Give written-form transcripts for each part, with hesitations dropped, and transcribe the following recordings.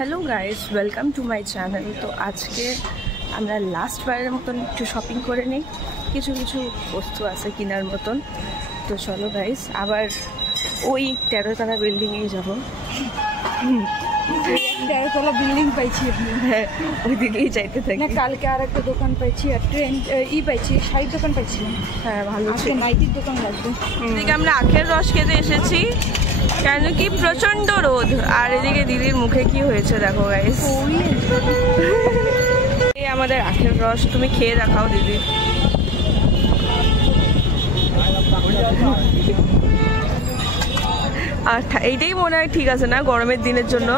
Hello guys, welcome to my channel. তো আজকে আমরা লাস্ট বারের মতন একটু শপিং করে নিই, কিছু কিছু বস্তু আছে কেনার মতন। তো চলো গাইস, আবার ওই 13তলা বিল্ডিংয়েই যাবো। 13তলা বিল্ডিং পাইছি, হ্যাঁ ওই দিকেই যাইতে থাকি। না কালকে আর একটা দোকান পাইছি, আর ট্রেন পাইছি, শাড়ির দোকান পাইছি। হ্যাঁ ভালো ছিল, নাইটির দোকান লাগবে। এদিকে আমরা আখের রস খেতে এসেছি, কেন কি প্রচন্ড রোদ। আর এদিকে দিদির মুখে কি হয়েছে দেখো গাইস। এই আমাদের আখের রস, তুমি খেয়ে দেখাও দিদি। আর এইটাই মনে হয় ঠিক আছে না গরমের দিনের জন্য।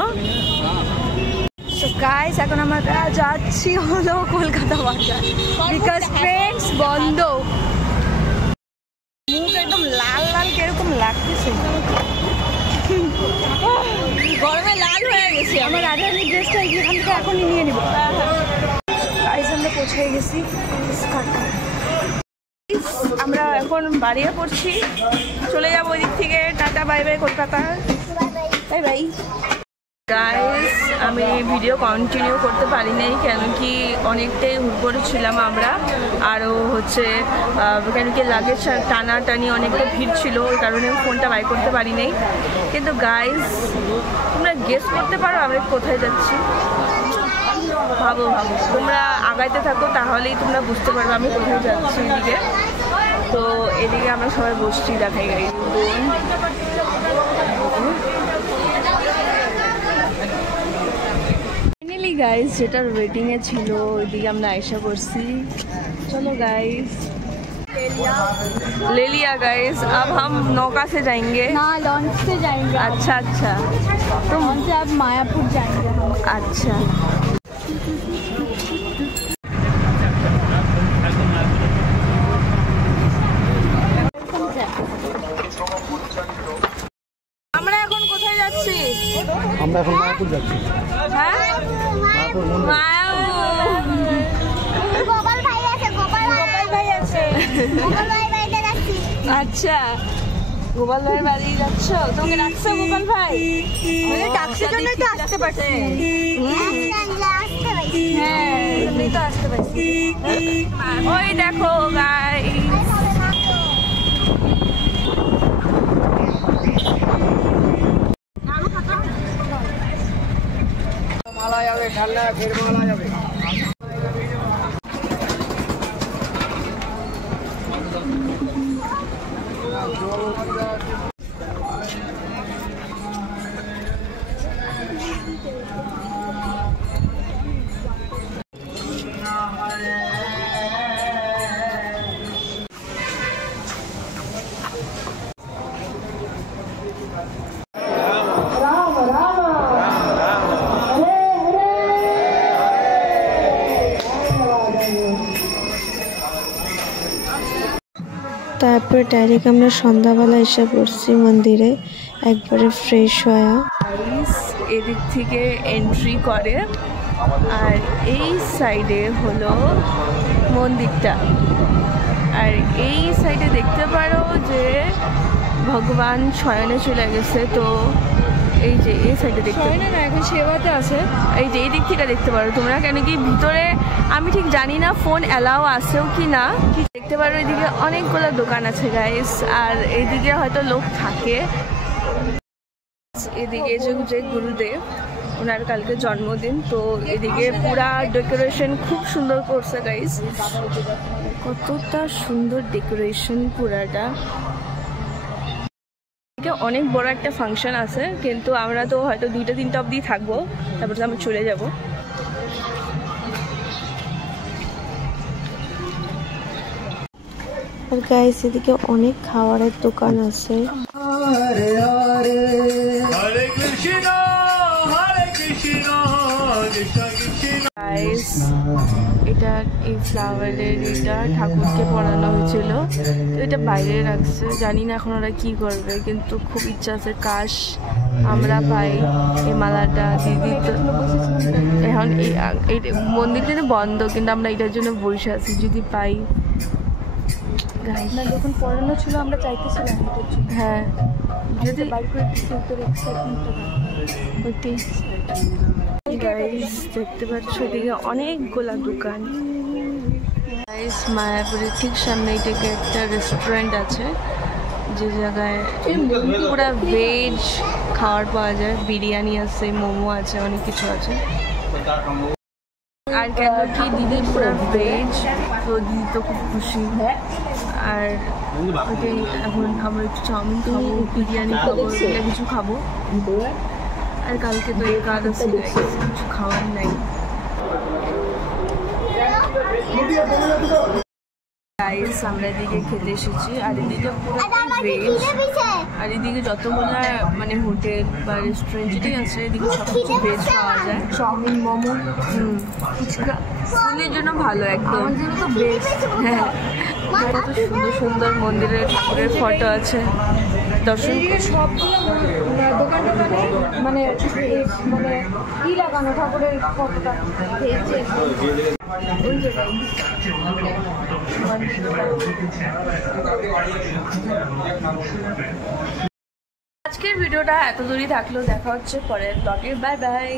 সো গাইস, এখন আমরা যাচ্ছি হলো কলকাতা বাজার, বিকজ ট্রেনস বন্ধ। মুখ একদম লাল লাল কিরকম লাগতেছে, গরমে লাল হয়ে গেছে। আমার রাজধানী ড্রেসটা এখান থেকে এখনই নিয়ে নিব। গাইস আমরা পৌঁছে গেছি, আমরা এখন বাড়িয়ে পড়ছি, চলে যাবো ওই দিক থেকে। Tata, bye bye Kolkata, bye bye. Guys আমি ভিডিও কন্টিনিউ করতে পারি নাই, কেন কি অনেকটাই হুড়পড়ে ছিলাম আমরা। আরও হচ্ছে কেন কি লাগেজ টানাটানি অনেকটা ভিড় ছিল, ওই কারণে ফোনটা বাই করতে পারি নাই। কিন্তু গাইস তোমরা গেস করতে পারো আমরা কোথায় যাচ্ছি? ভাবো ভাবো, তোমরা আগাইতে থাকো তাহলেই তোমরা বুঝতে পারবে আমি কোথায় যাচ্ছি। এদিকে তো এদিকে আমরা সবাই বসছি, দেখাই গাড়ি। ফাইনালি গাইস যেটার ওয়েটিংয়ে ছিল ওইদিকে আমরা আয়সা করছি। चलो गाइस, ले लिया गाइस। अब हम नौका से जाएंगे ना लॉन्च से जाएंगे। अच्छा अच्छा, तो वहाँ से अब मायापुर जाएंगे हम। अच्छा আমরা এখন কোথায় যাচ্ছি? আমরা এখন মায়াপুর যাচ্ছি। হ্যাঁ মায়াপুর গোপাল ভাই আছে, গোপাল ভাই আছে, গোপাল ভাই বাড়িতে যাচ্ছি। আচ্ছা, গোপাল ভাইয়ের বাড়ি যাচ্ছ? তোমাকে ডাকছে গোপাল ভাই? ডাকছে জন্যই তো আসতে পারছি। হ্যাঁ এমনি তো আসতে পারছি। ওই দেখো গাইস, মালা যাবে, ঠান্ডা ফের মালা যাবে। তারপর ডাইরেক্ট আমরা সন্ধ্যাবেলা এসে পড়ছি মন্দিরে, একবারে ফ্রেশ হয়ে। এদিক থেকে এন্ট্রি করে, আর এই সাইডে হলো মন্দিরটা। আর এই সাইডে দেখতে পারো যে ভগবান শয়নে চলে গেছে। তো এই যে এই সাইডে দেখতে না এখন সেবাতে আছে। এই যে এই দিক থেকে দেখতে পারো তোমরা, কেন কি ভিতরে আমি ঠিক জানি না ফোন অ্যালাউ আছেও কি না। দেখতে পারো এদিকে অনেকগুলো দোকান আছে গাইস, আর এইদিকে হয়তো লোক থাকে। এদিকে যে গুরুদেব, ওনার কালকে জন্মদিন, তো এদিকে পুরা ডেকোরেশন খুব সুন্দর করছে গাইস। কতটা সুন্দর ডেকোরেশন পুরাটা। অনেক বড় একটা ফাংশন আছে, কিন্তু আমরা তো হয়তো 2টা-3টা অবধি থাকবো, তারপর তো আমরা চলে যাব। আর গাইস এদিকে অনেক খাবারের দোকান আছে। গাইস এটা এই ফ্লাওয়ারের এটা ঠাকুরকে পড়ানো হয়েছিল, তো এটা বাইরে রাখছে, জানি না এখন ওরা কি করবে, কিন্তু খুব ইচ্ছা আছে কাশ আমরা পাই এই মালাটা। দিদি তো এখন এই মন্দিরটা বন্ধ, কিন্তু আমরা এটার জন্য বসে আছি, যদি পাই। না যখন পড়ানো ছিল আমরা চাইতেছিলাম। হ্যাঁ যদি বাইক করে গাইস দেখতে পাচ্ছ এদিকে অনেকগুলা দোকান। গাইস মায়াপুরের ঠিক সামনে থেকে একটা রেস্টুরেন্ট আছে যে জায়গায় পুরো ভেজ খাবার পাওয়া যায়, বিরিয়ানি আছে, মোমো আছে, অনেক কিছু আছে। আর কেন কি দিদি পুরো ভেজ, তো দিদি তো খুব খুশি। আর ওটাই এখন আমরা একটু চাউমিন খাবো, বিরিয়ানি খাবো, এগুলো কিছু খাবো। আর কালকে তো একাদশী, কিছু খাওয়ার নাই। গাইস আমরা এদিকে খেতে এসেছি, আর এদিকে পুরো ভেজ। আর এদিকে যতগুলো মানে হোটেল বা রেস্টুরেন্ট যেটাই আছে এদিকে সব কিছু ভেজ পাওয়া যায়। চাউমিন, মোমো, ফুচকা স্কুলের জন্য ভালো একদম। আমার জন্য তো বেস্ট। হ্যাঁ, কত সুন্দর সুন্দর মন্দিরের ঠাকুরের ফটো আছে। দর্শন সবগুলো দোকান টোকানে মানে মানে কি লাগানো ঠাকুরের ফটোটা ওই যে আজকের ভিডিওটা এত দূরই থাকলেও দেখা হচ্ছে পরের ব্লগে। Bye bye.